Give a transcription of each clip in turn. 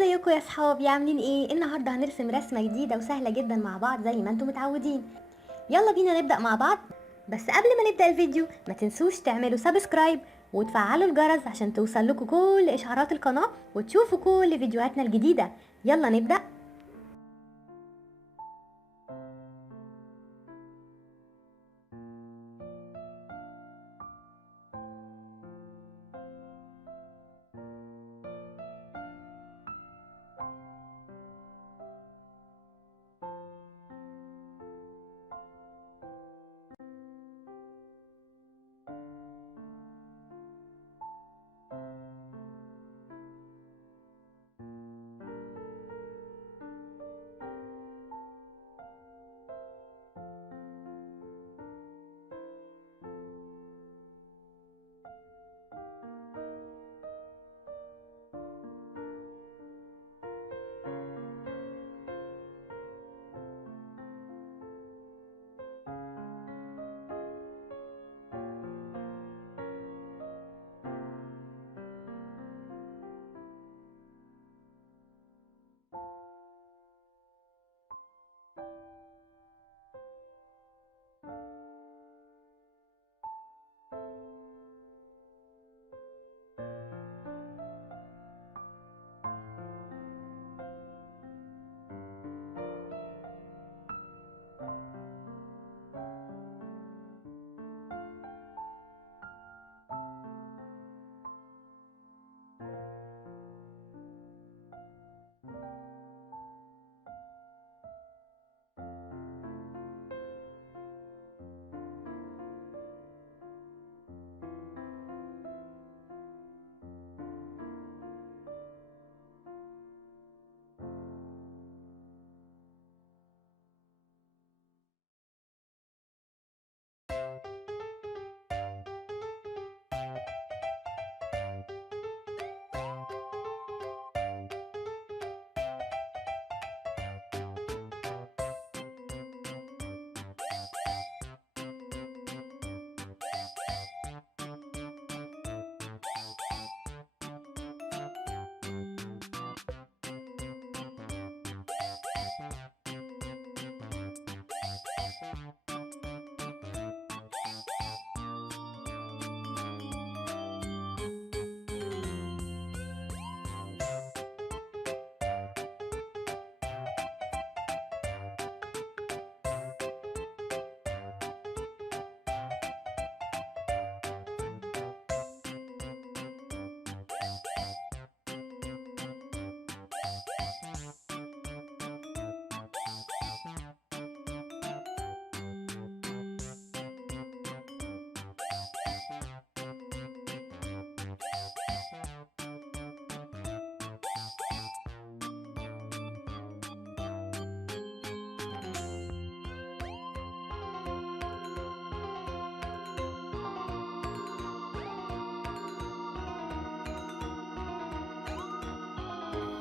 ازيكم يا صحابي؟ عاملين ايه؟ النهارده هنرسم رسمه جديده وسهله جدا مع بعض زي ما انتم متعودين. يلا بينا نبدا مع بعض. بس قبل ما نبدا الفيديو ما تنسوش تعملوا سبسكرايب وتفعلوا الجرس عشان توصل لكم كل اشعارات القناه وتشوفوا كل فيديوهاتنا الجديده. يلا نبدا.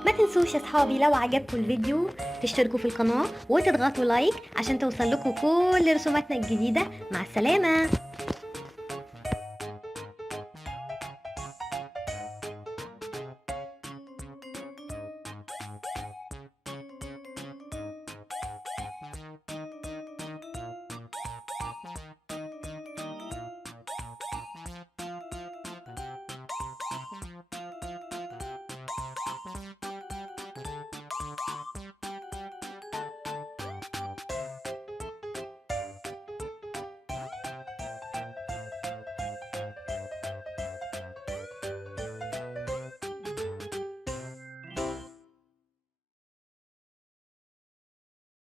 ما تنسوش يا صحابي لو عجبكم الفيديو تشتركوا في القناة وتضغطوا لايك عشان توصل لكم كل رسوماتنا الجديدة. مع السلامة.